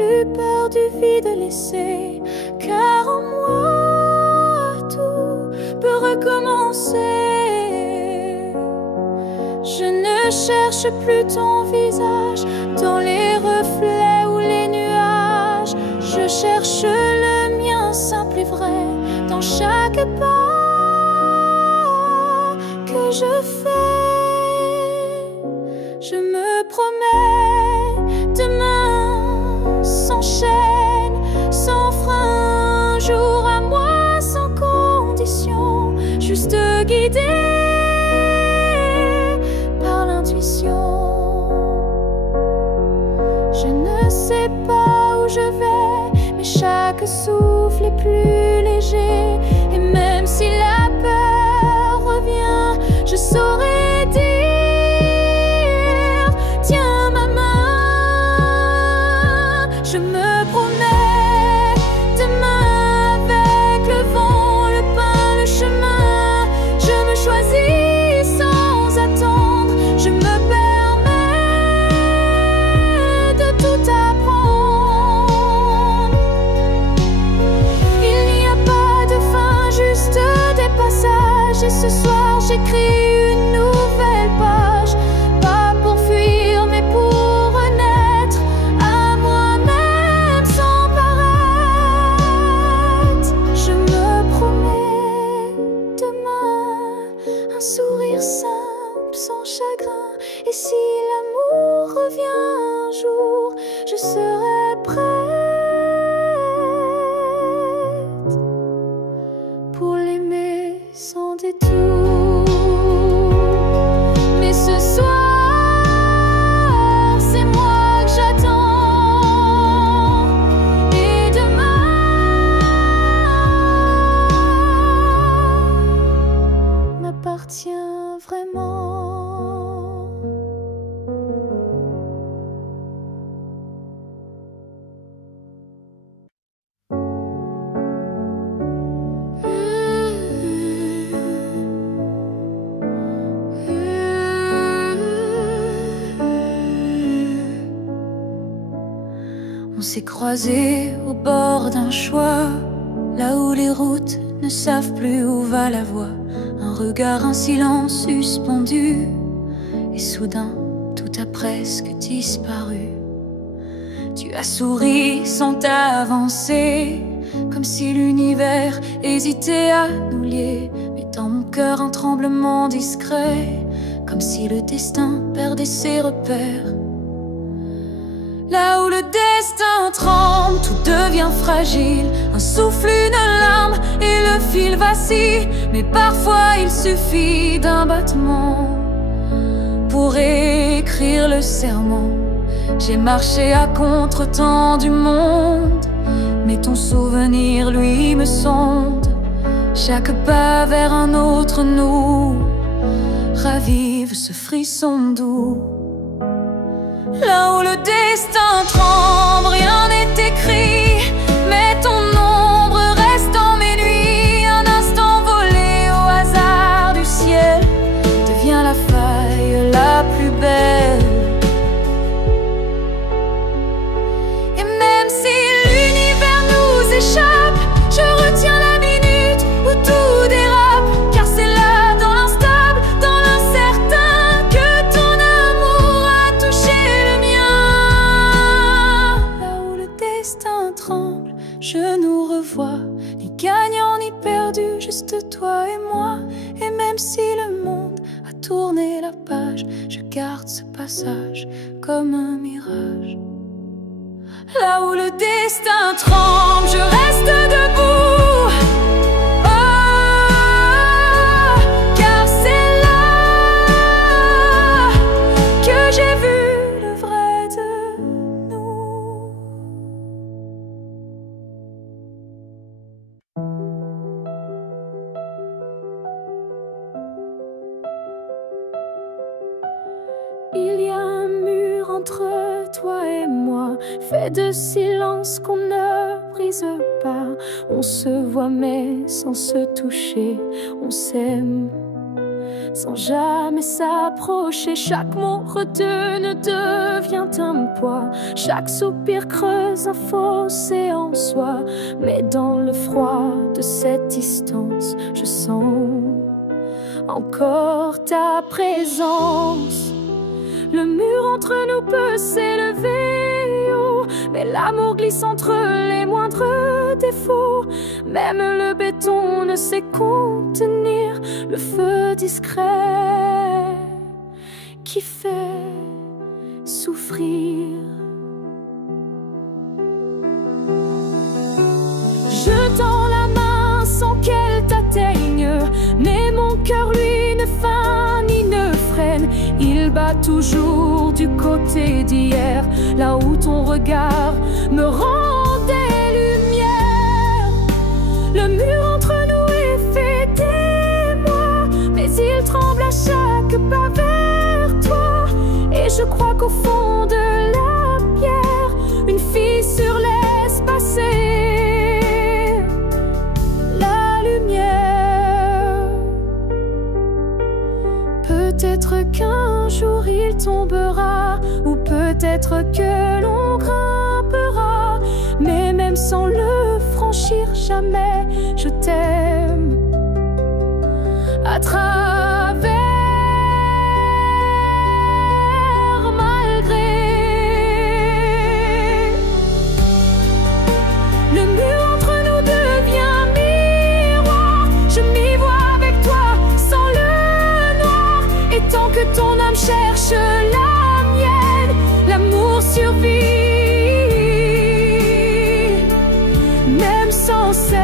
plus peur du vide laissé, car en moi tout peut recommencer. Je ne cherche plus ton visage dans les reflets ou les nuages. Je cherche le mien simple et vrai dans chaque pas que je fais. Je me promets, demain sans chaîne, sans frein, un jour à moi sans condition, juste guidé par l'intuition. Je ne sais pas où je vais, mais chaque souffle est plus léger. Et même si la peur revient, je saurai dire: tiens ma main. Je me promets, demain avec le vent, le pain, le chemin. Je me choisis sans attendre. Je me permets de tout apprendre. Il n'y a pas de fin, juste des passages. Et ce soir j'écris une nouvelle page, pas pour fuir mais pour renaître à moi-même sans paraître. Je me promets, demain un sourire simple sans chagrin. Et si l'amour revient un jour, je serai prête pour l'aimer sans détour. Mais ce soir, c'est moi que j'attends. Et demain m'appartient vraiment. On s'est croisés au bord d'un choix, là où les routes ne savent plus où va la voie. Un regard, un silence suspendu, et soudain tout a presque disparu. Tu as souri sans t'avancer, comme si l'univers hésitait à nous lier. Mais dans mon cœur un tremblement discret, comme si le destin perdait ses repères. Là où le destin tremble, tout devient fragile. Un souffle, une larme et le fil vacille. Mais parfois il suffit d'un battement pour écrire le serment. J'ai marché à contre-temps du monde, mais ton souvenir, lui, me sonde. Chaque pas vers un autre nous ravive ce frisson doux. Là où le destin tremble, rien n'est écrit, mais ton ombre reste dans mes nuits. Un instant volé au hasard du ciel devient la faille la plus belle. Et même si l'univers nous échappe, je retiens la minute où tout dérape. Car c'est là, dans l'instable, dans l'incertain, que ton amour a touché le mien. Là où le destin tremble, je nous revois, ni gagnant ni perdu, juste toi et moi. Et même si le monde a tourné la page, je garde ce passage comme un mirage. Là où le destin tremble, je reste debout. Oh, car c'est là que j'ai vu le vrai de nous. Il y a un mur entre toi et moi, fait de silence qu'on ne brise pas. On se voit mais sans se toucher, on s'aime sans jamais s'approcher. Chaque mot retenu devient un poids, chaque soupir creuse un fossé en soi. Mais dans le froid de cette distance, je sens encore ta présence. Le mur entre nous peut s'élever haut, mais l'amour glisse entre les moindres défauts. Même le béton ne sait contenir le feu discret qui fait souffrir. Je tends la main sans qu'elle t'atteigne, mais mon cœur lui ne feint ni ne freine. Il bat toujours du côté d'hier, là où ton regard me rend des lumières. Le mur entre nous est fait d'émoi, mais il tremble à chaque pas vers toi. Et je crois qu'au fond de la pierre, une fissure laisse passer la lumière. Peut-être qu'un jour il tombera, ou peut-être que l'on grimpera, mais même sans le franchir jamais, je t'aime à travers, malgré. Le mur entre nous devient miroir, je m'y vois avec toi sans le noir. Et tant que ton âme cherche la mienne, l'amour survit. Même sans scène,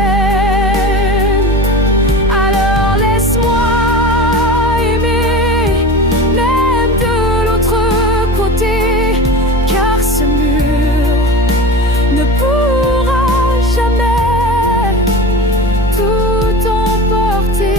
alors laisse-moi aimer, même de l'autre côté, car ce mur ne pourra jamais tout emporter.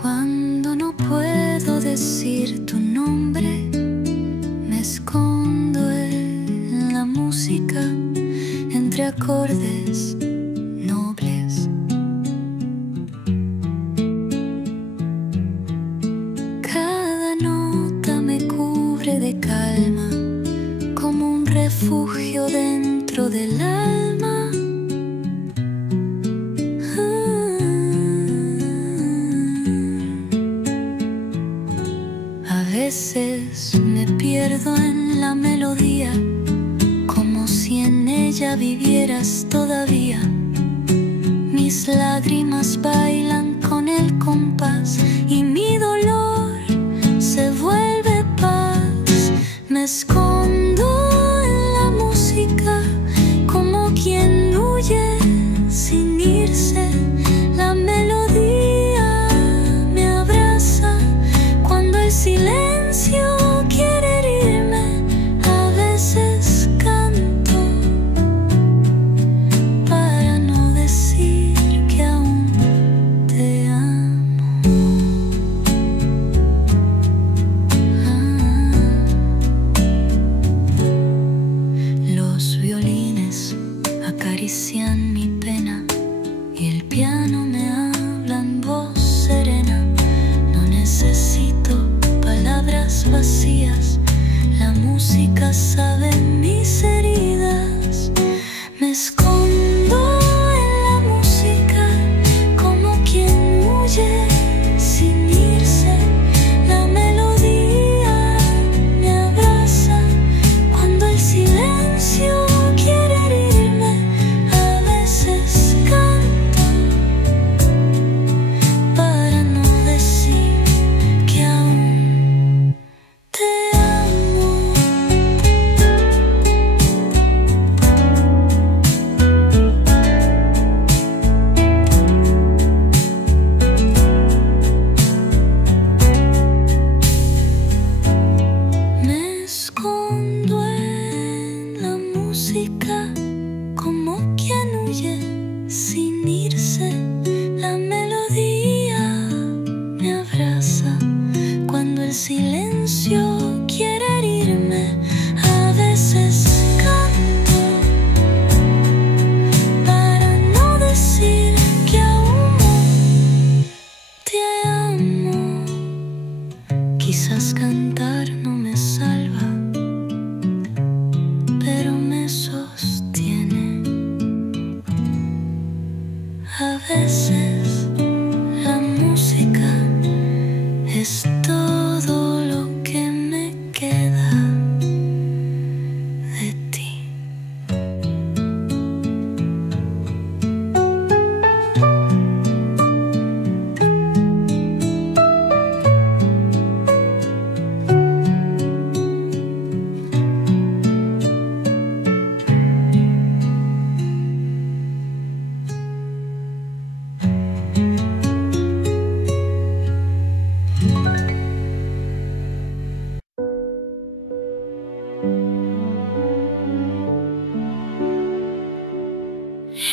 Cuando no puedo decir tu nombre, me escondo en la música, entre acordes nobles. Cada nota me cubre de calma, como un refugio dentro del alma. A veces me pierdo en la melodía, como si en ella vivieras todavía. Mis lágrimas bailan con el compás y mi dolor se vuelve paz. Me escondo en la música, como quien huye sin irse. La melodía me abraza cuando el silencio quiere herirme. A veces canto para no decir que aún te amo. Los violines acarician mi pena y el piano me habla en voz serena. No necesito palabras vacías, la música sabe mis heridas. Me escondo en la música, como quien huye sin irse. La melodía me abraza cuando el silencio quiere herirme. A veces canto para no decir que aún te amo. silencio quiere herirme. A veces canto para no decir que aún te amo. Quizás cantar no me salva, pero me sostiene. A veces la música es todo lo que me queda de ti.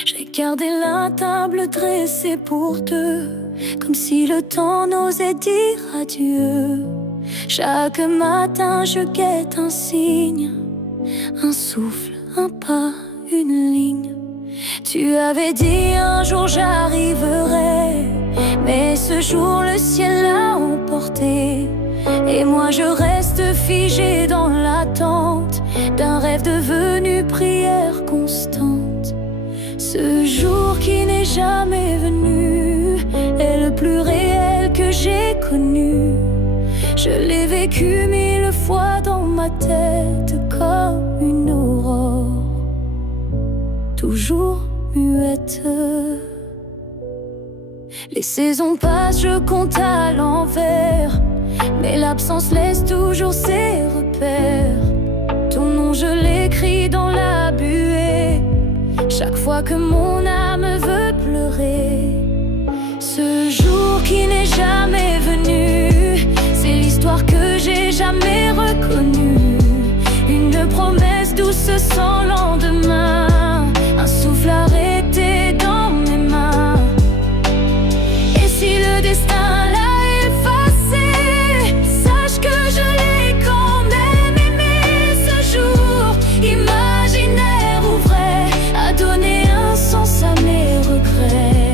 J'ai gardé la table dressée pour deux, comme si le temps n'osait dire adieu. Chaque matin je guette un signe, un souffle, un pas, une ligne. Tu avais dit un jour j'arriverai, mais ce jour le ciel l'a emporté. Et moi je reste figée dans l'attente d'un rêve devenu prière constante. Ce jour qui n'est jamais venu est le plus réel que j'ai connu. Je l'ai vécu 1000 fois dans ma tête comme une aurore, toujours muette. Les saisons passent, je compte à l'envers, mais l'absence laisse toujours ses repères. Ton nom je l'écris dans la buée, chaque fois que mon âme veut pleurer. Ce jour qui n'est jamais venu, c'est l'histoire que j'ai jamais reconnue. Une promesse douce sans lendemain, un souffle arrêté dans mes mains. Et si le destin l'a effacé, sache que je l'ai quand même aimé. Ce jour imaginaire ou vrai a donné un sens à mes regrets.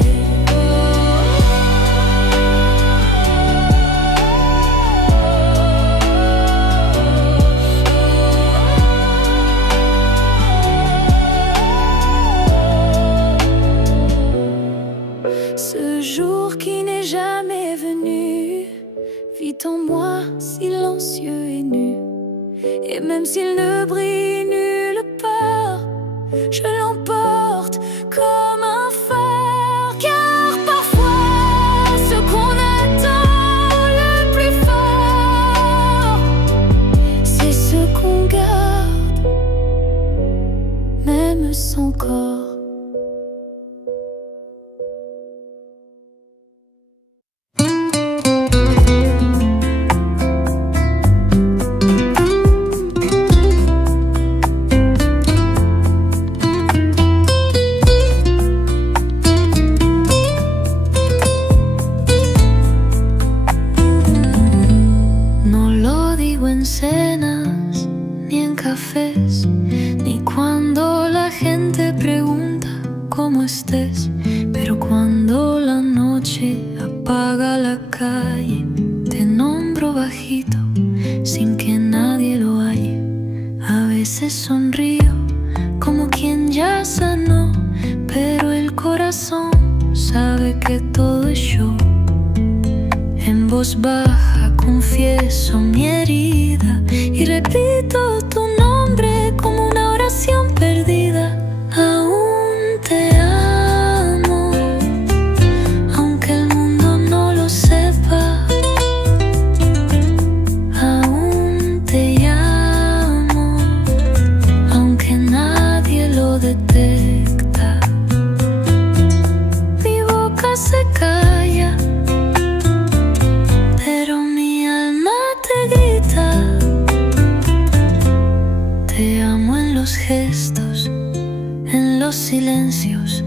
Ce jour qui n'est jamais venu vit en moi silencieux et nu. Et même s'il ne brille nulle part, je l'emporte comme un phare. Car parfois ce qu'on attend le plus fort, c'est ce qu'on garde, même sans corps. Cenas, ni en cafés, ni cuando la gente pregunta cómo estés. Pero cuando la noche apaga la calle, te nombro bajito, sin que nadie lo halle. A veces sonrío, como quien ya sanó, pero el corazón sabe que todo es show. En voz baja confieso mi herida y repito tu nombre como una oración perdida. Aún te amo, aunque el mundo no lo sepa. Aún te llamo, aunque nadie lo detecta. Mi boca se calla, pero mi alma te grita. Te amo en los gestos, en los silencios,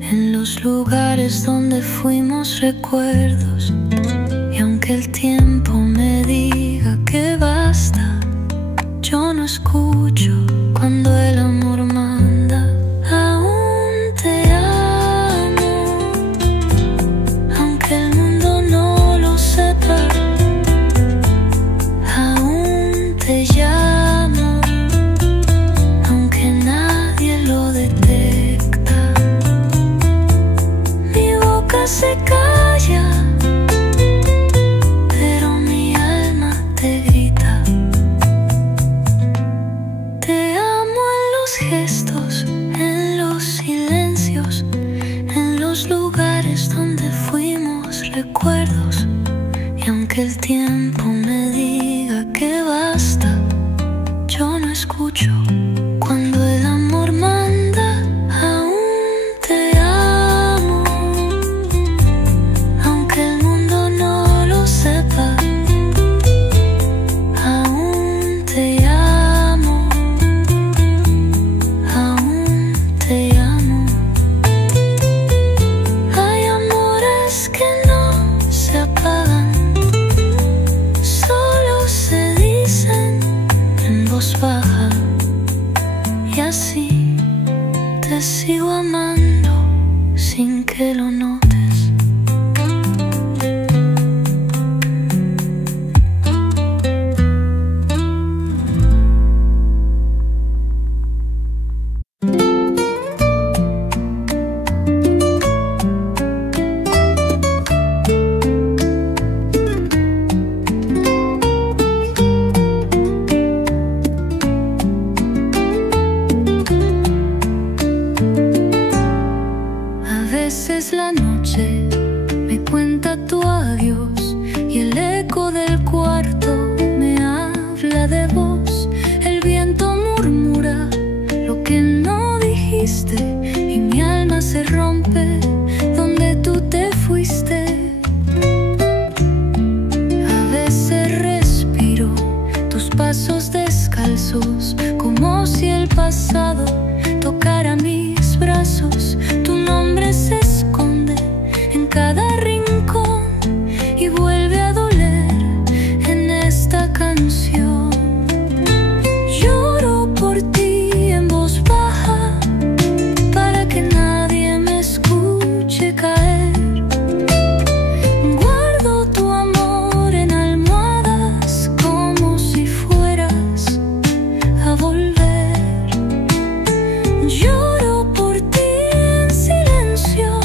en los lugares donde fuimos recuerdos. Y aunque el tiempo tiempo me diga que basta, yo no escucho cuando el amor manda. Aún te amo, aunque el mundo no lo sepa. Aún te llamo, aunque nadie lo detecta. Mi boca se calla, pero mi alma te grita. Te amo en los gestos, en los silencios, en los lugares donde fuimos recuerdos. Y aunque el tiempo me diga que basta, yo no escucho cuando el amor manda. Aún te amo, aunque el mundo no lo sepa. Aún te amo, aún te amo. Hay amores que no se apagan, solo se dicen en voz baja. Y así te sigo amando sin que lo notes. A veces la noche me cuenta tu adiós y el eco del cuarto me habla de vos. El viento murmura lo que no dijiste y mi alma se rompe donde tú te fuiste. A veces respiro tus pasos descalzos, como si el pasado tocara mis brazos. Tu nombre se esconde en cada rincón y vuelve a doler en esta canción. Lloro por ti en voz baja para que nadie me escuche caer. Guardo tu amor en almohadas como si fueras a volver. Lloro por ti en silencio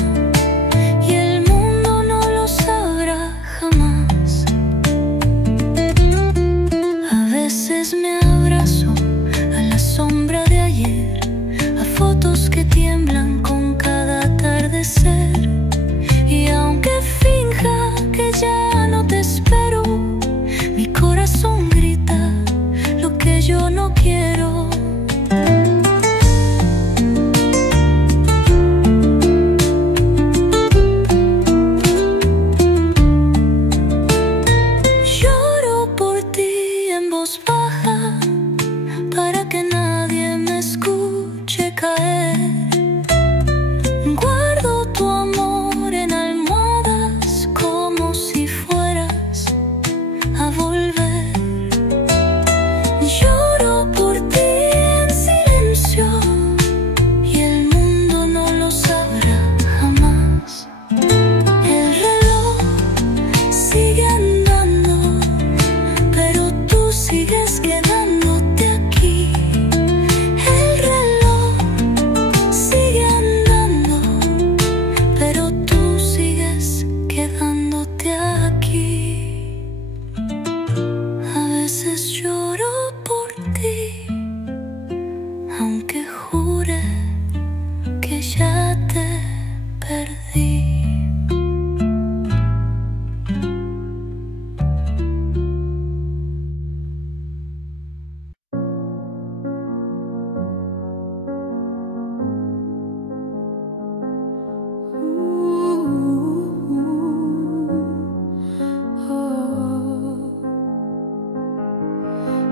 y el mundo no lo sabrá jamás. A veces me abrazo a la sombra de ayer, a fotos que tiemblan con cada atardecer. Y aunque finja que ya no te espero, mi corazón grita lo que yo no quiero. Lloro por ti en voz baja para que nadie me escuche caer. Guardo tu amor en almohadas como si fueras a volver. Lloro por ti en silencio y el mundo no lo sabrá jamás. El reloj sigue andando, pero tú sigues quedándote aquí. El reloj sigue andando, pero tú sigues quedándote aquí. A veces lloro por ti, aunque jure que ya te perdí.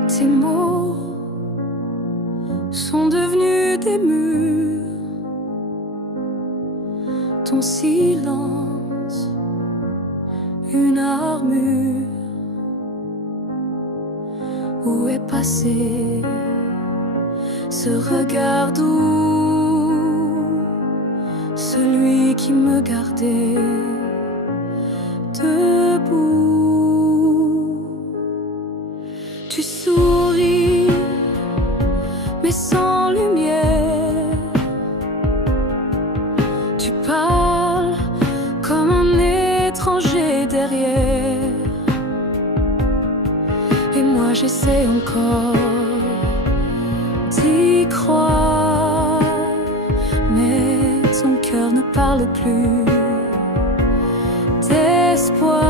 Tes mots sont devenus des murs, ton silence une armure. Où est passé ce regard doux, celui qui me gardait debout? Tu souris, mais sans lumière. Tu parles comme un étranger derrière. Et moi j'essaie encore d'y croire, mais ton cœur ne parle plus d'espoir.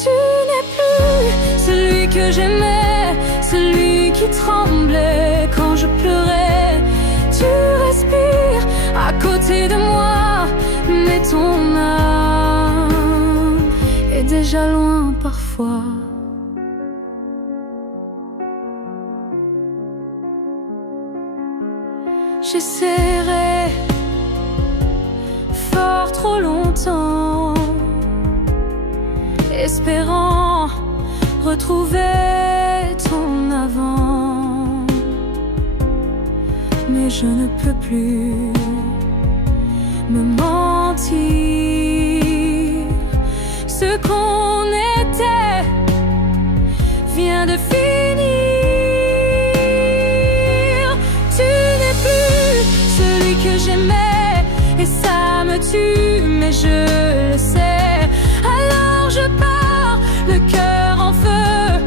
Tu n'es plus celui que j'aimais, celui qui tremblait quand je pleurais. Tu respires à côté de moi, mais ton âme est déjà loin parfois. J'essaierai fort trop longtemps, espérant retrouver ton avant, mais je ne peux plus me mentir. Ce qu'on était vient de finir. Tu n'es plus celui que j'aimais, et ça me tue, mais je le sais. Alors je pars, le cœur en feu,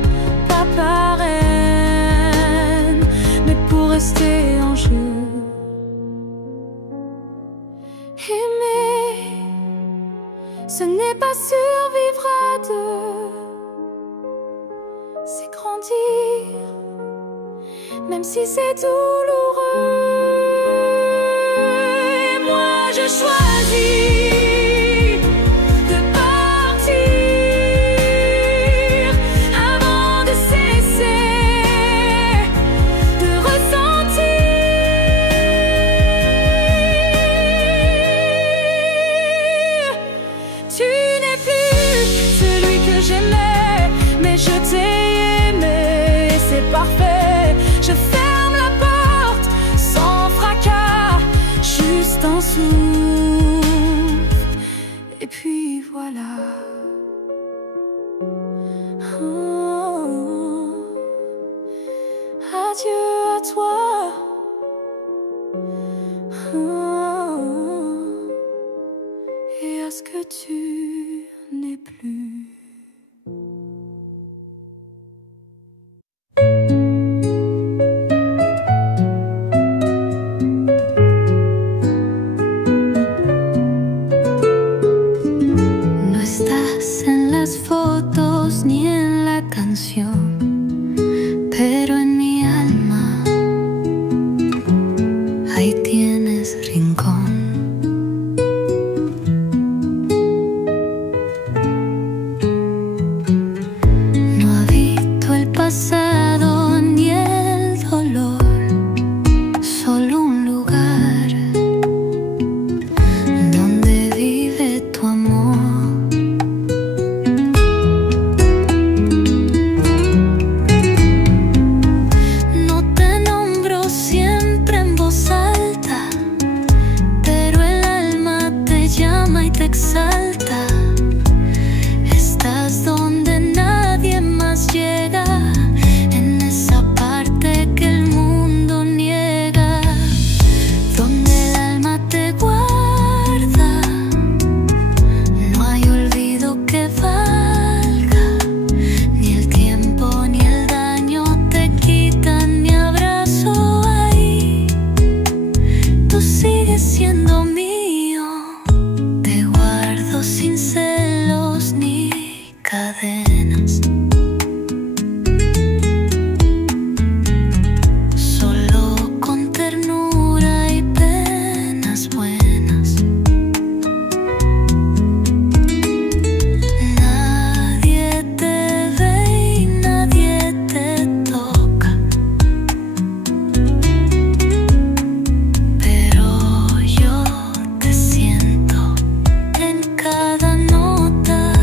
pas par haine, mais pour rester en jeu. Aimer, ce n'est pas survivre à deux, c'est grandir, même si c'est douloureux. Et moi je choisis de partir avant de cesser de ressentir. Tu n'es plus celui que j'aimais, mais je t'ai aimé, c'est parfait. Je ferme la porte sans fracas, juste un souffle, et puis voilà. Oh, adieu à toi. Oh, et à ce que tu n'es plus. No estás en las fotos ni en la canción, pero en mi alma ahí tienes rincón. No habito el pasado ni el dolor, solo un lugar donde vive tu amor. No te nombro siempre en voz alta, pero el alma te llama y te exalta. Estás donde nadie más llega, en esa parte que el mundo niega, donde el alma te guarda. No hay olvido que valga, ni el tiempo ni el daño te quitan mi abrazo ahí. Tú sigues siendo mío, te guardo sin celos ni cadenas. Solo con ternura y penas buenas. Nadie te ve y nadie te toca, pero yo te siento en cada nota.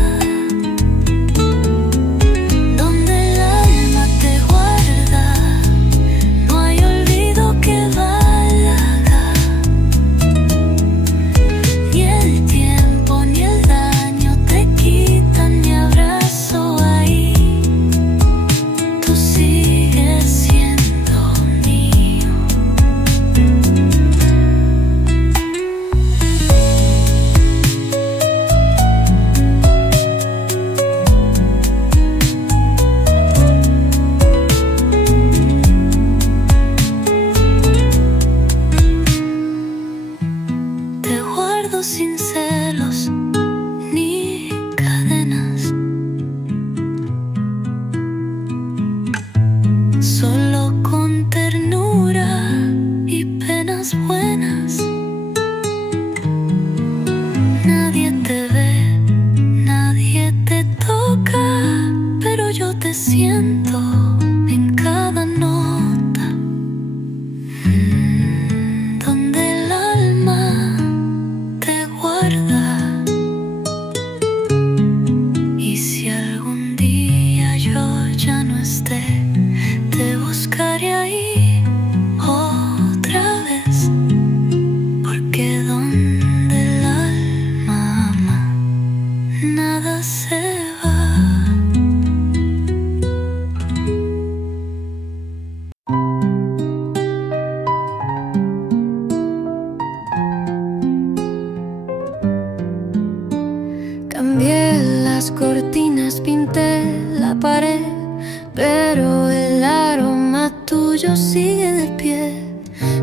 tuyo sigue de pie.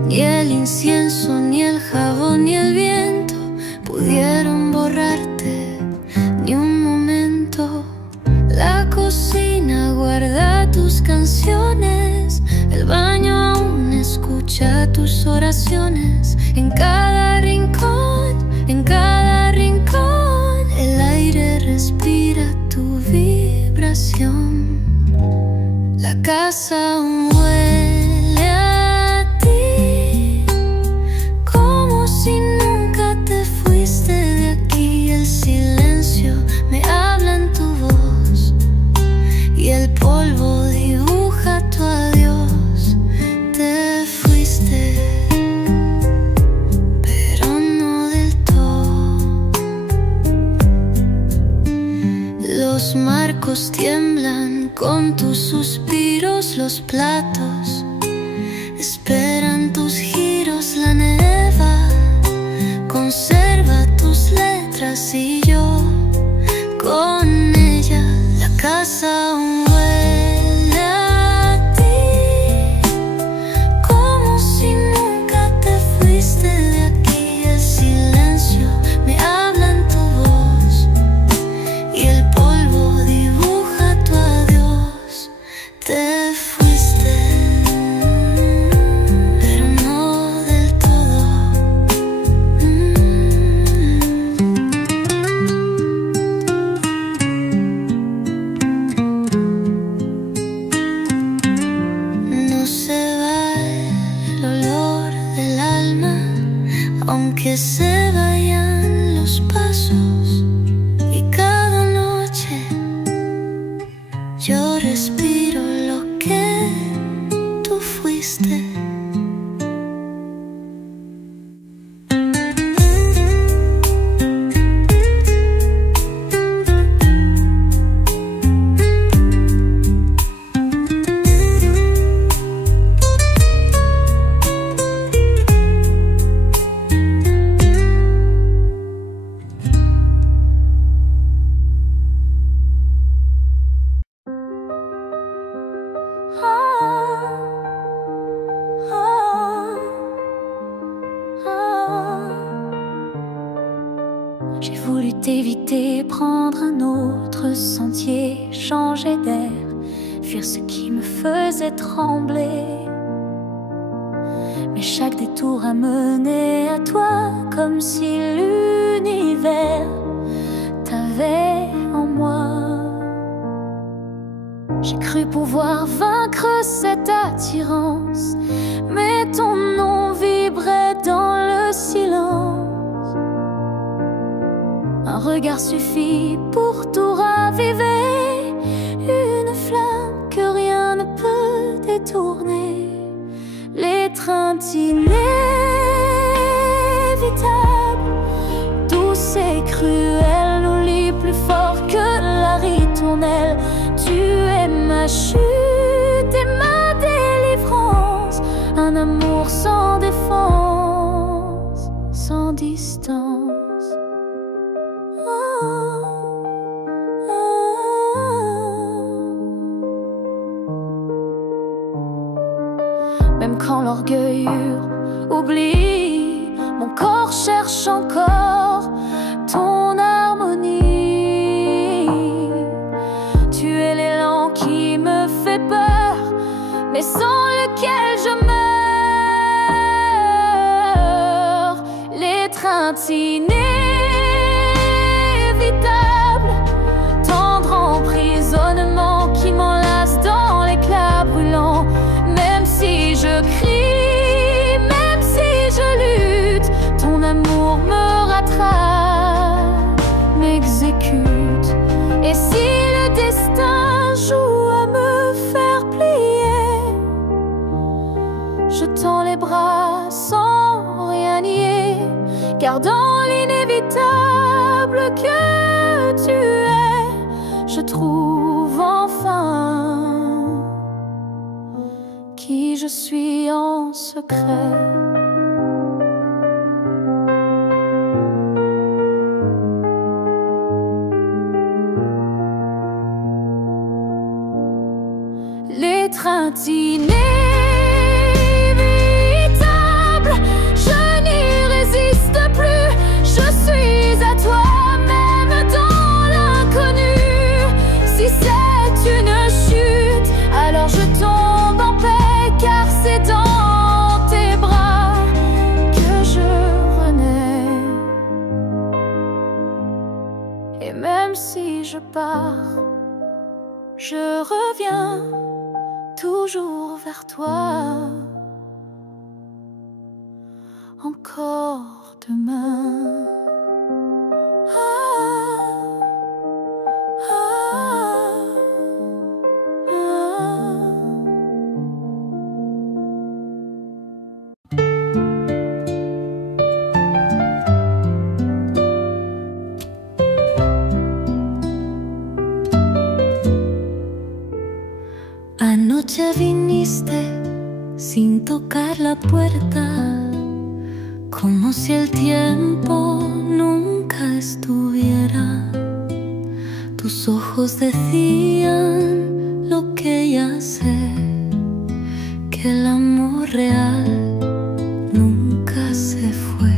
Ni el incienso, ni el jabón, ni el viento pudieron borrarte ni un momento. La cocina guarda tus canciones, el baño aún escucha tus oraciones. En cada rincón, el aire respira tu vibración. La casa aún huele a ti, como si nunca te fuiste de aquí. El silencio me habla en tu voz y el polvo dibuja tu adiós. Te fuiste, pero no del todo. Los marcos tiemblan con tus suspiros, los platos esperan tus giros. La neva conserva tus letras y yo con ella. La casa aún huele a ti, como si nunca te fuiste de aquí. El silencio me habla en tu voz y el polvo dibuja tu adiós. Te fuiste, pero no del todo. No se va el olor del alma, aunque se vayan los pasos. Y cada noche yo respiro lo que tú fuiste. J'ai voulu t'éviter, prendre un autre sentier, changer d'air, fuir ce qui me faisait trembler. Mais chaque détour a mené à toi, comme si l'univers t'avait en moi. J'ai cru pouvoir vaincre cette attirance, mais ton nom vibrait dans le silence. Un regard suffit pour tout raviver, une flamme que rien ne peut détourner. L'étreinte inévitable, douce et cruelle, nous lie plus fort que la ritournelle. Tu es ma chute et ma délivrance, un amour sans défense, sans distance. Même quand l'orgueil hurle, oublie, mon corps cherche encore ton harmonie. Tu es l'élan qui me fait peur, mais sans lequel je meurs. L'étreinte inévitable, tendre emprisonnement qui m'enlace dans l'éclat brûlant. Même si je crie, même si je lutte, ton amour me rattrape, m'exécute. Et si le destin joue à me faire plier, je tends les bras sans rien nier, car dans l'inévitable que tu es, je trouve enfin qui je suis en secret. L'étreinte inévitable, je pars, je reviens toujours vers toi. Encore demain. Anoche viniste sin tocar la puerta, como si el tiempo nunca estuviera. Tus ojos decían lo que ya sé, que el amor real nunca se fue.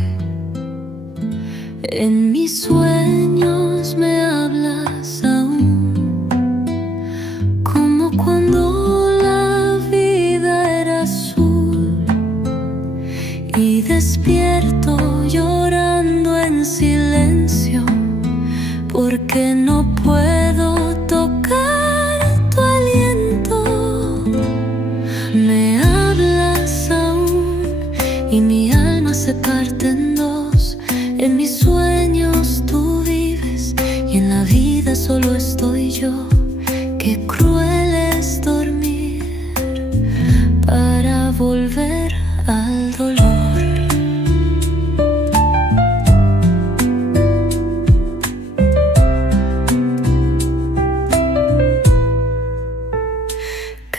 En mis sueños me hablas aún, como cuando la vida era azul, y despierto llorando en silencio, porque no puedo tocar tu aliento. Me hablas aún y mi alma se parte en dos. En mis sueños tú vives y en la vida solo estoy yo. Qué cruel es dormir para volver al dolor.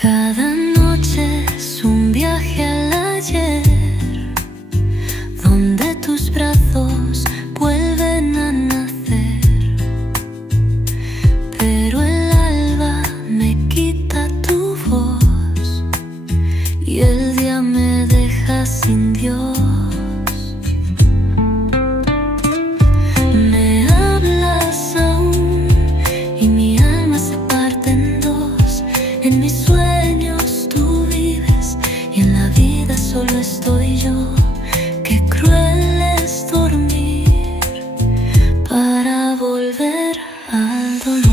Cada noche es un viaje al ayer, donde tus brazos vuelven a nacer. Pero el alba me quita tu voz y el día me deja sin Dios. Me hablas aún y mi alma se parte en dos. En mis sueños tú vives y en la vida solo estoy yo. Qué cruel es dormir para volver al dolor.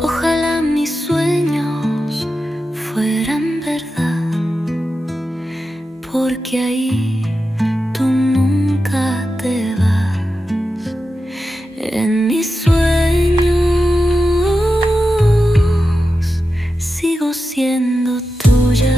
Ojalá mis sueños fueran verdad, porque ahí tú nunca te vas. En mis sueños sigo siendo tuya.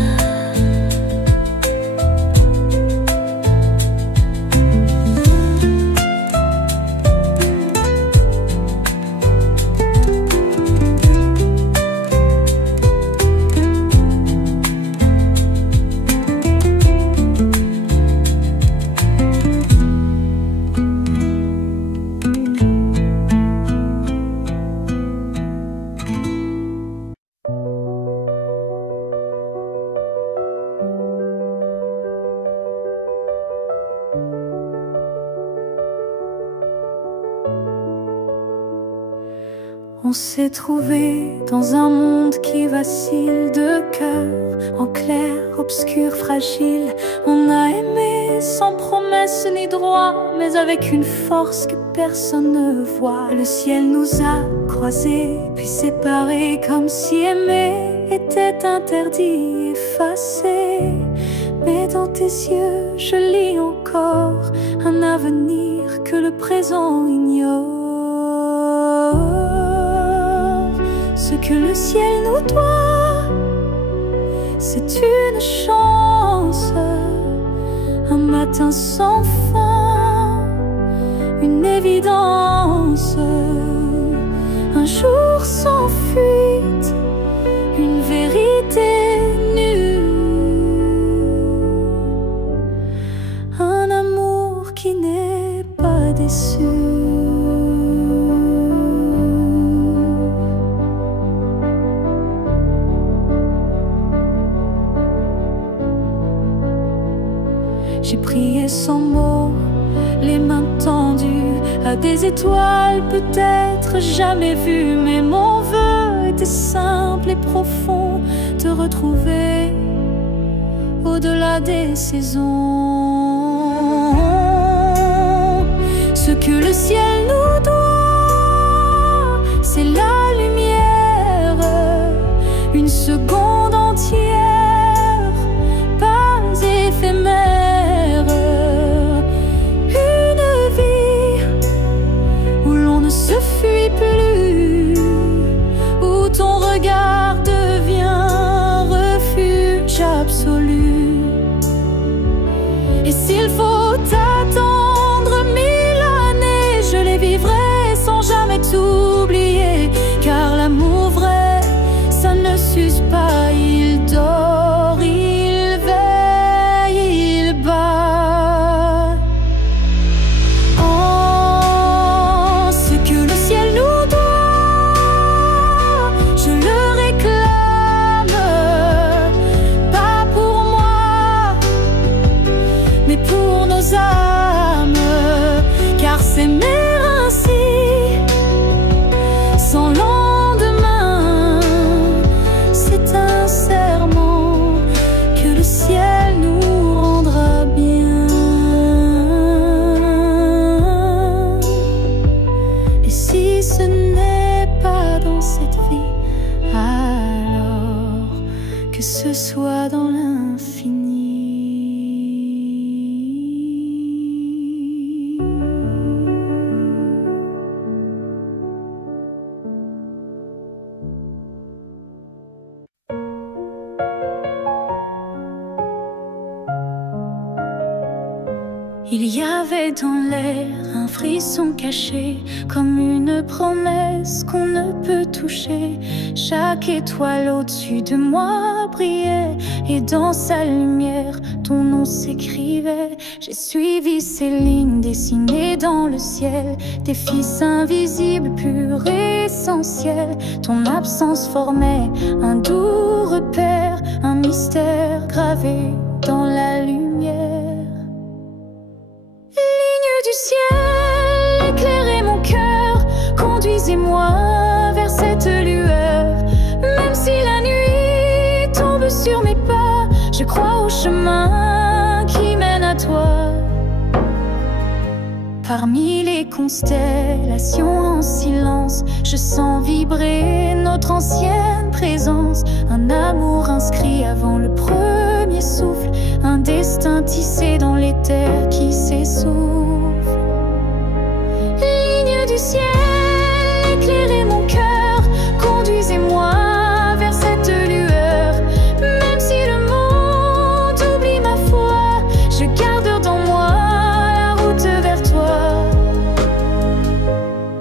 On s'est trouvé dans un monde qui vacille, de cœur en clair, obscur, fragile. On a aimé sans promesse ni droit, mais avec une force que personne ne voit. Le ciel nous a croisés, puis séparés, comme si aimer était interdit, effacé. Mais dans tes yeux, je lis encore un avenir que le présent ignore. Ce que le ciel nous doit, c'est une chance, un matin sans fin, une évidence, un jour sans fuite, une vérité nue, un amour qui n'est pas déçu. J'ai prié sans mots, les mains tendues, à des étoiles peut-être jamais vues. Mais mon vœu était simple et profond, te retrouver au-delà des saisons. Ce que le ciel nous doit, c'est la lumière, une seconde entière, pas éphémère, une vie où l'on ne se fuit plus, où ton regard devient refuge absolu. Et s'il faut attendre 1000 années, je les vivrai sans jamais t'oublier, car l'amour vrai, ça ne s'use pas, il dort, il veille, il bat. Oh, ce que le ciel nous doit, je le réclame, pas pour moi, mais pour nos âmes, car s'aimer ainsi, sans lendemain, c'est un serment que le ciel nous rendra bien. Et si ce n'est pas dans cette vie, alors que ce soit dans l'infini. Il y avait dans l'air un frisson caché, comme une promesse qu'on ne peut toucher. Chaque étoile au-dessus de moi brillait, et dans sa lumière, ton nom s'écrivait. J'ai suivi ces lignes dessinées dans le ciel, des fils invisibles, purs et essentiels. Ton absence formait un doux repère, un mystère gravé dans la lumière. Ligne du ciel, éclairez mon cœur, conduisez-moi vers cette lueur. Même si la nuit tombe sur mes pas, je crois au chemin qui mène à toi. Parmi les constellations en silence, je sens vibrer notre ancienne présence. Un amour inscrit avant le premier souffle, un destin tissé dans les terres qui s'essouffle. Ligne du ciel, éclairez mon cœur, conduisez-moi vers cette lueur. Même si le monde oublie ma foi, je garde dans moi la route vers toi.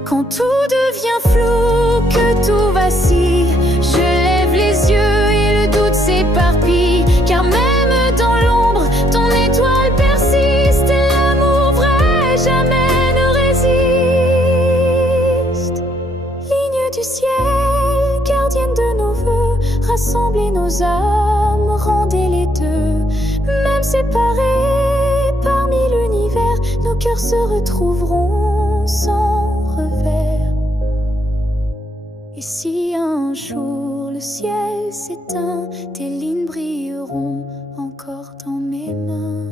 Quand tout devient flou, que tout vacille, je lève les yeux et le doute s'éparpille. Car même dans l'ombre, ton étoile persiste, et l'amour vrai jamais ne résiste. Ligne du ciel, gardienne de nos vœux, rassemblez nos âmes, rendez les deux. Même séparés parmi l'univers, nos cœurs se retrouveront sans revers. Et si un jour le ciel s'éteint, tes lignes brilleront encore dans mes mains.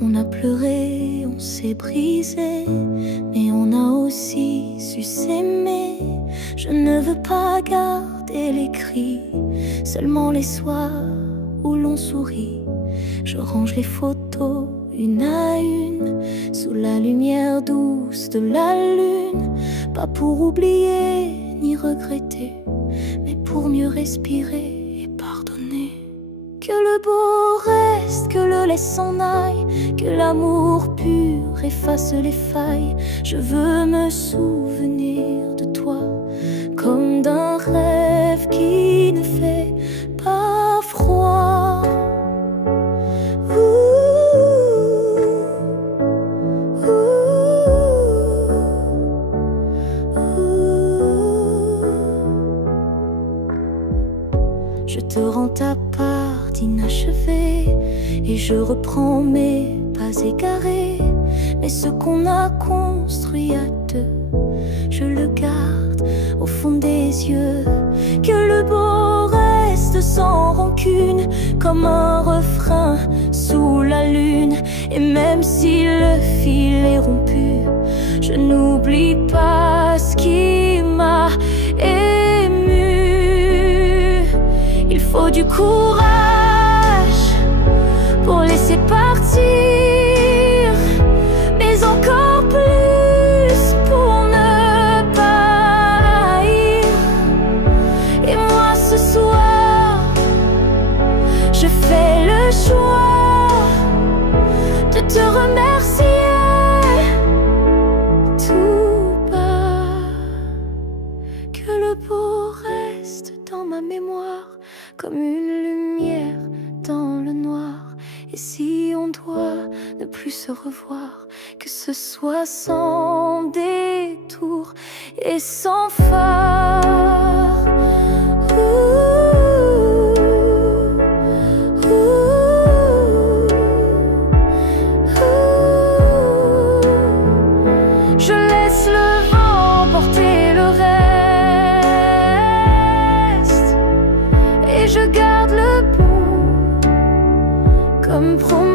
On a pleuré, on s'est brisé, mais on a aussi su s'aimer. Je ne veux pas garder les cris, seulement les soirs où l'on sourit. Je range les photos une à une, sous la lumière douce de la lune. Pas pour oublier ni regretter, mais pour mieux respirer et pardonner. Que le beau reste, que le laisse s'en aille, que l'amour pur efface les failles. Je veux me souvenir de toi comme d'un rêve qui ne fait pas froid. Ouh, ouh. Je te rends ta part d'inachevé et je reprends mes pas égarés. Mais ce qu'on a construit à deux, je le garde au fond des yeux. Que le beau reste sans rancune, comme un refrain sous la lune. Et même si le fil est rompu, je n'oublie pas ce qui m'a ému. Il faut du courage pour laisser partir, mais encore plus pour ne pas haïr. Et moi ce soir, je fais le choix de te remercier tout bas. Que le beau reste dans ma mémoire comme une lumière dans le noir. Et si on doit ne plus se revoir, que ce soit sans détour et sans phare. Je laisse le vent porter le reste et je garde le bon comme promesse.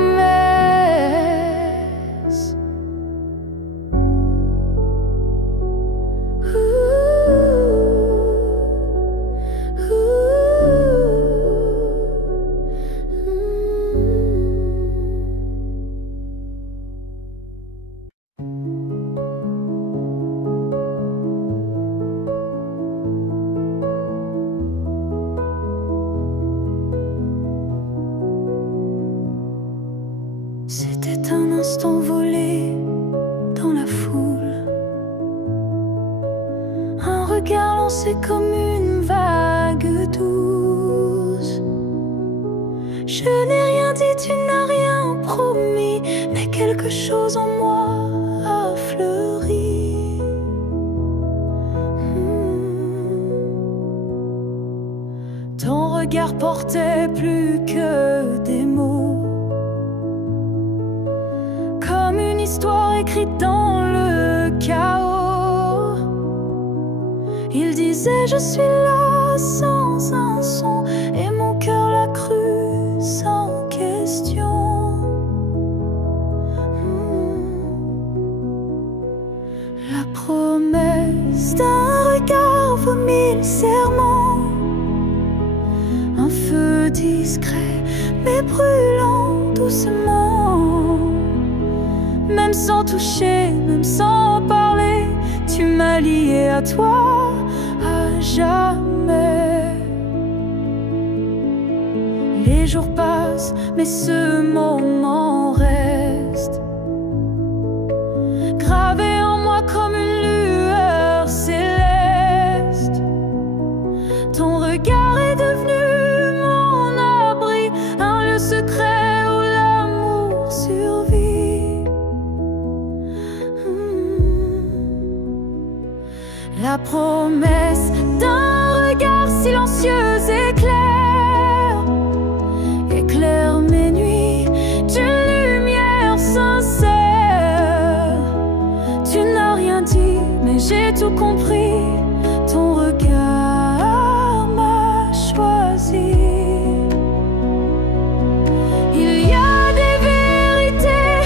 C'était un instant volé dans la foule, un regard lancé comme une vague douce. Je n'ai rien dit, tu n'as rien promis, mais quelque chose en moi a fleuri. Ton regard portait plus que des mots, comme une histoire écrite dans le chaos. Il disait je suis là sans un son, et mon cœur l'a cru sans question. La promesse d'un regard vaut 1000 serments, un feu discret mais brûlant doucement. Même sans toucher, même sans parler, tu m'as lié à toi à jamais. Les jours passent, mais ce moment reste gravé en moi comme une lueur céleste. Ton regard est devenu mon abri, un lieu secret où l'amour survit. La promesse d'un regard silencieux éclaire mes nuits d'une lumière sincère. Tu n'as rien dit, mais j'ai tout compris. Ton regard m'a choisi. Il y a des vérités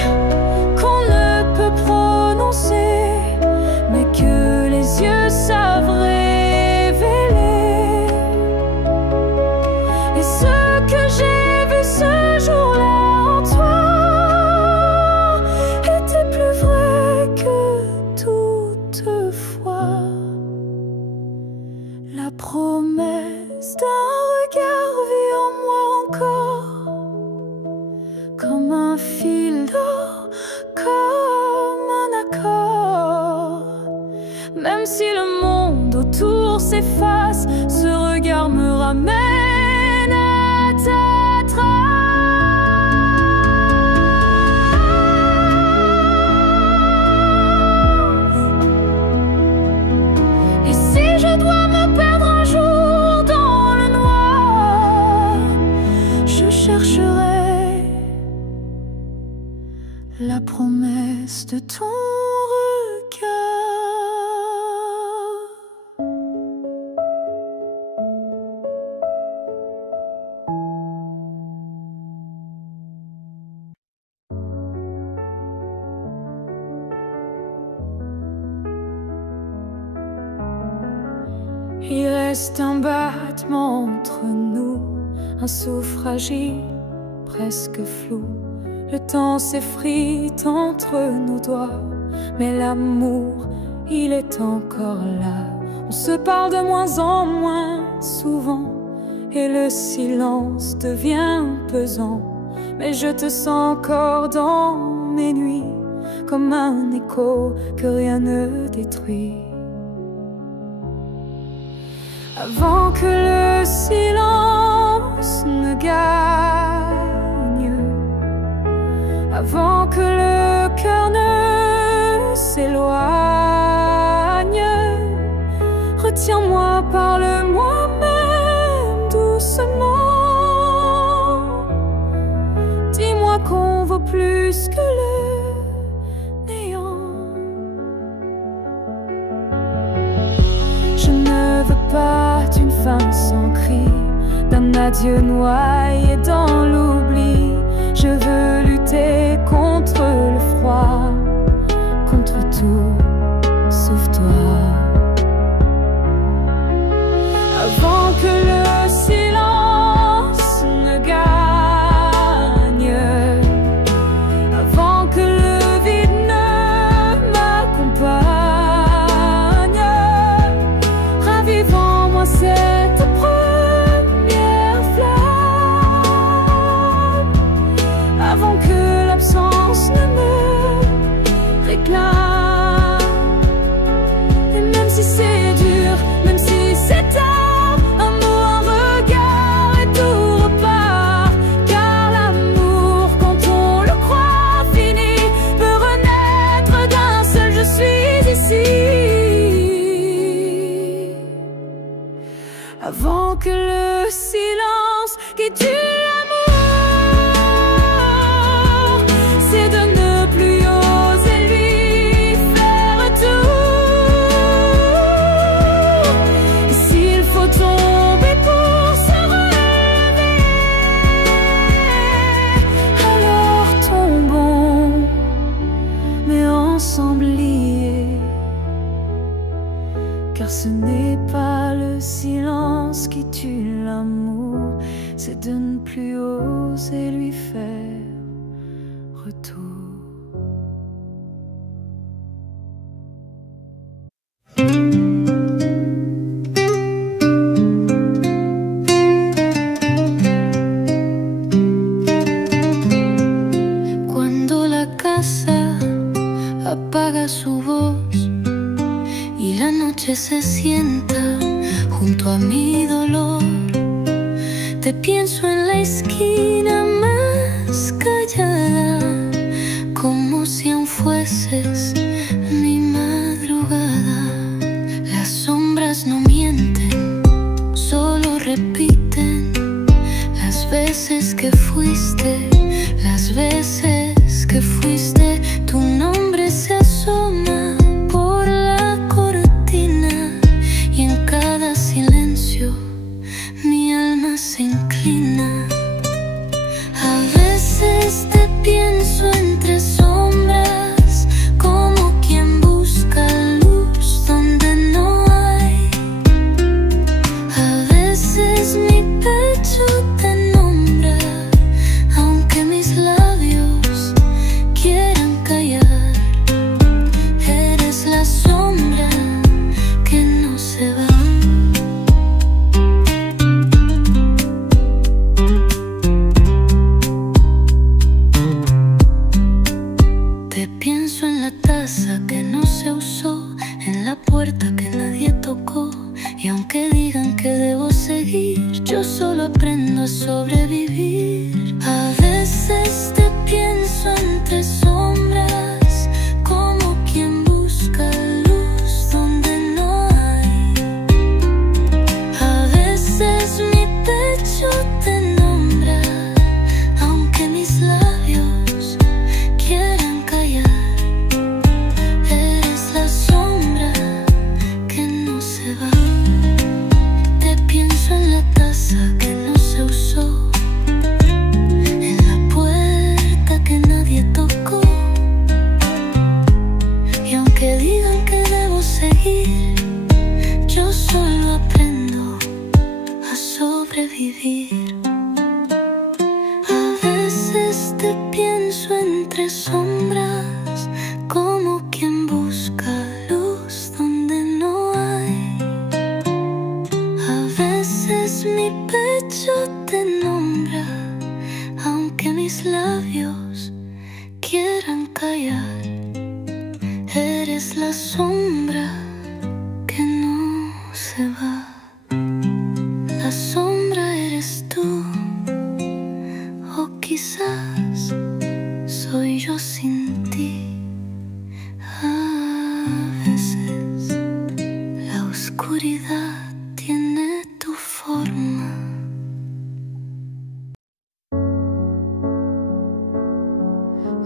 qu'on ne peut prononcer, mais que les yeux savent révéler. Et ce que j'ai vu ce jour-là en toi était plus vrai que toutefois. La promesse d'un regard vit en moi encore, comme un fil d'or, comme un accord. Même si le monde autour s'efface, ce regard me ramène à ta trace. Et si je dois me perdre un jour dans le noir, de ton regard. Il reste un battement entre nous, un souffle fragile, presque flou. Le temps s'effrite entre nos doigts, mais l'amour, il est encore là. On se parle de moins en moins souvent, et le silence devient pesant. Mais je te sens encore dans mes nuits, comme un écho que rien ne détruit. Avant que le silence ne gagne, avant que le cœur ne s'éloigne, retiens-moi, parle-moi même doucement. Dis-moi qu'on vaut plus que le néant. Je ne veux pas d'une fin sans cri, d'un adieu noyé dans l'oubli. Je veux lutter contre le froid, contre tout sauf toi. Avant que le silence ne gagne, avant que le vide ne m'accompagne, ravivons-moi cette première flamme, avant que l'absence ne me réclame. Et même si c'est dur, même si c'est tard, un mot, un regard et tout repart. Car l'amour, quand on le croit fini, peut renaître d'un seul je suis ici. Avant que le silence qui tue l'amour, c'est de ne plus oser lui faire tout. Et s'il faut tomber pour se relever, alors tombons, mais ensemble liés. Car ce n'est pas le silence qui tue l'amour, c'est de ne plus oser lui faire retour. Cuando la casa apaga su voz y la noche se sienta junto a mi dolor, te pienso en la esquina más callada, como si aún fueses mi madrugada. Las sombras no mienten, solo repiten las veces que fuiste, las veces que fuiste. Tu nombre se asoma por la cortina y en cada silencio mi alma se inclina. A veces te pienso entre sombras, como quien busca luz donde no hay. A veces mi pecho te nombra, aunque mis labios quieran callar. Eres la sombra que no se va. Te pienso en la taza que no se usó, en la puerta que nadie tocó. Y aunque digan que debo seguir, yo solo aprendo a sobrevivir. A veces te pienso entre sombras, como quien busca luz donde no hay. A veces mi pecho te nombra, aunque mis labios quieran callar. vivir. A veces te pienso entre sombras, como quien busca luz donde no hay. A veces mi pecho te nombra, aunque mis labios quieran callar. Eres la sombra que no se va. La sombra eres tú, o quizás soy yo sin ti. A veces la oscuridad tiene tu forma.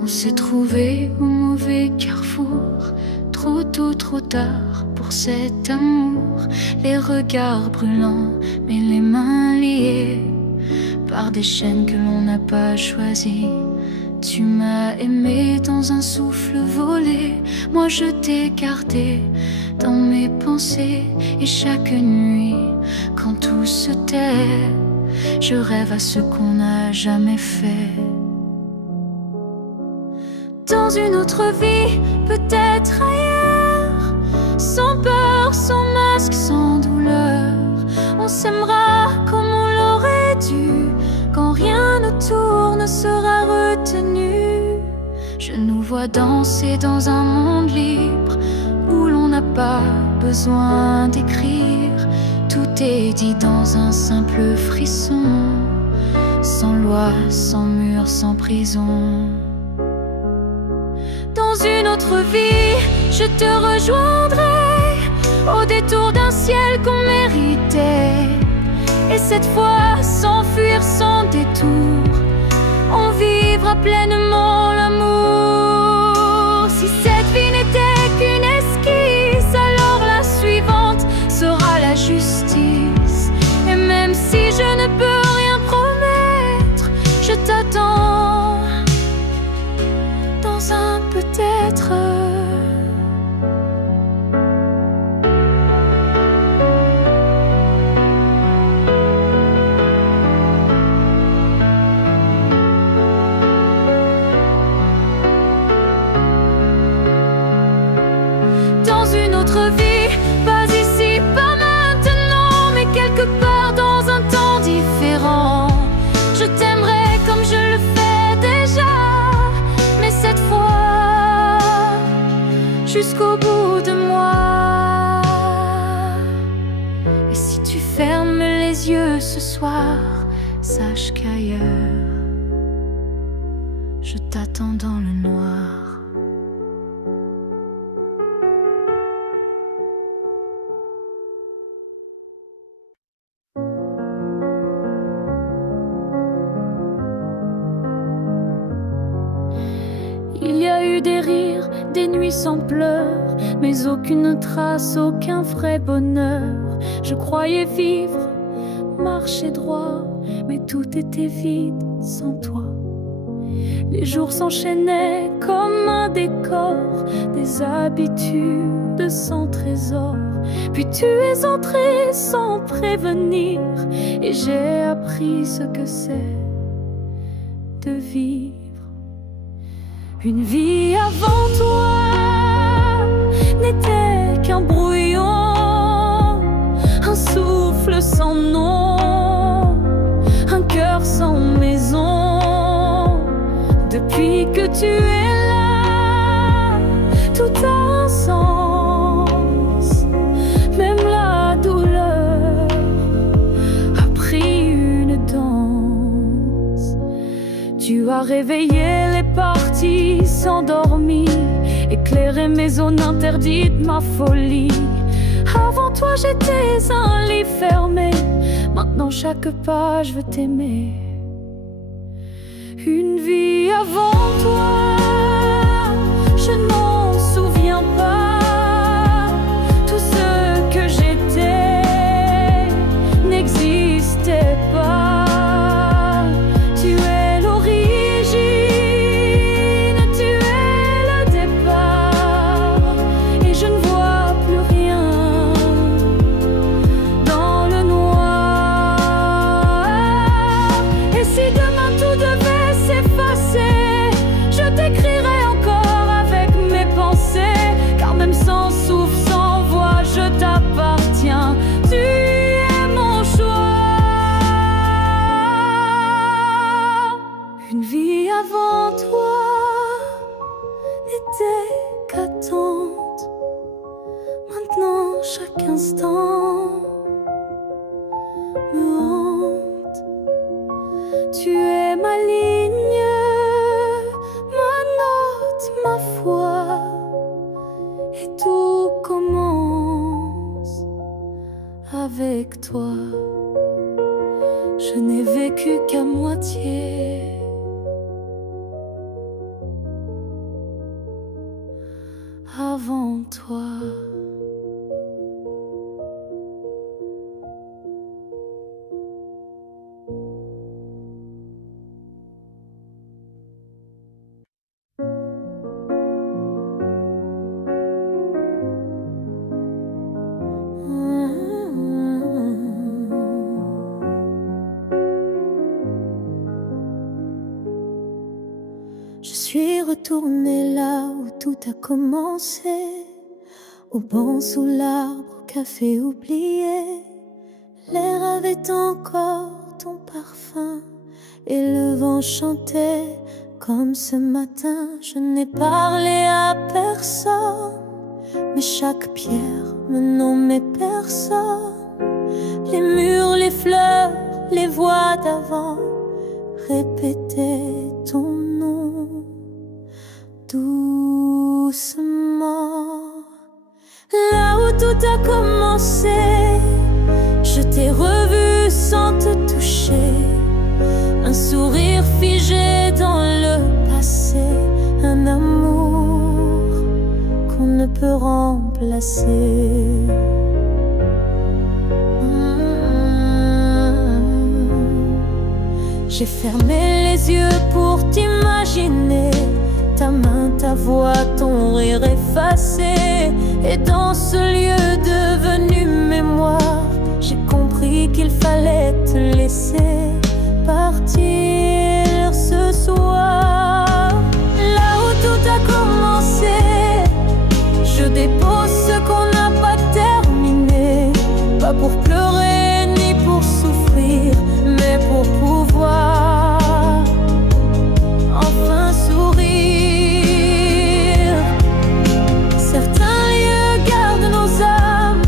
On s'est trouvé au mauvais carrefour, trop tôt, trop tard pour cet amour. Les regards brûlants, mais les mains liées par des chaînes que l'on n'a pas choisies. Tu m'as aimé dans un souffle volé, moi je t'ai gardé dans mes pensées. Et chaque nuit, quand tout se tait, je rêve à ce qu'on n'a jamais fait. Dans une autre vie, peut-être ailleurs, sans peur, sans masque, sans douleur, on s'aimera comme on l'aurait dû, quand rien autour ne sera retenu. Je nous vois danser dans un monde libre, où l'on n'a pas besoin d'écrire. Tout est dit dans un simple frisson, sans loi, sans mur, sans prison. Dans une autre vie, je te rejoindrai au détour d'un ciel qu'on méritait. Et cette fois, sans fuir, sans détour, on vivra pleinement l'amour. Si cette vie n'était qu'une esquisse, alors la suivante sera la justice. Et même si je ne peux rien promettre, je t'attends dans un peut-être. Dans une autre vie, pas ici, pas maintenant, mais quelque part dans un temps différent. Je t'aimerai comme je le fais déjà, mais cette fois jusqu'au bout de moi. Et si tu fermes les yeux ce soir, sache qu'ailleurs je t'attends dans le noir. Il y a eu des rires, des nuits sans pleurs, mais aucune trace, aucun vrai bonheur. Je croyais vivre, marcher droit, mais tout était vide sans toi. Les jours s'enchaînaient comme un décor, des habitudes sans trésor. Puis tu es entré sans prévenir, et j'ai appris ce que c'est de vivre. Une vie avant toi n'était qu'un brouillon, un souffle sans nom, un cœur sans maison. Depuis que tu es là, tout a un sens. Même la douleur a pris une danse. Tu as réveillé les parties s'endormir, éclairer mes zones interdites, ma folie. Avant toi j'étais un livre fermé, maintenant chaque page veut t'aimer. Une vie avant toi, je n'en souviens pas. Tout ce que j'étais n'existait pas. Tu es l'origine, tu es le départ, et je ne vois plus rien dans le noir. me hante. Tu es ma ligne, ma note, ma foi, et tout commence avec toi. Je n'ai vécu qu'à moitié. Avant toi. Je suis retournée là où tout a commencé, au banc sous l'arbre, au café oublié. L'air avait encore ton parfum et le vent chantait comme ce matin. Je n'ai parlé à personne, mais chaque pierre me nommait personne. Les murs, les fleurs, les voix d'avant répétaient ton nom doucement. Là où tout a commencé, je t'ai revu sans te toucher. Un sourire figé dans le passé, un amour qu'on ne peut remplacer. J'ai fermé les yeux pour t'imaginer, ta main, ta voix, ton rire effacé. Et dans ce lieu devenu mémoire, j'ai compris qu'il fallait te laisser partir ce soir. Là où tout a commencé, je dépose ce qu'on n'a pas terminé. Pas pour pleurer ni pour souffrir, mais pour pouvoir enfin sourire. Certains lieux gardent nos âmes,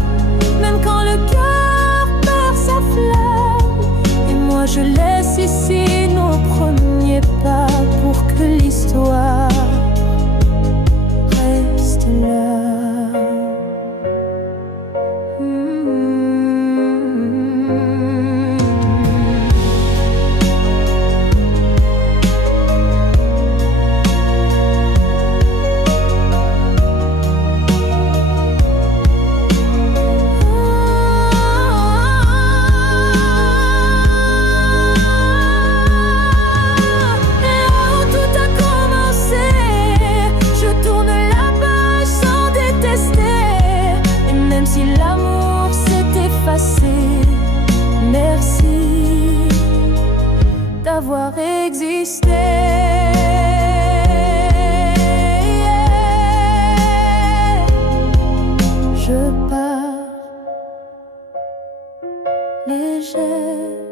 même quand le cœur perd sa flamme. Et moi je laisse ici nos premiers pas pour que l'histoire reste là. Merci d'avoir existé. Je pars légère.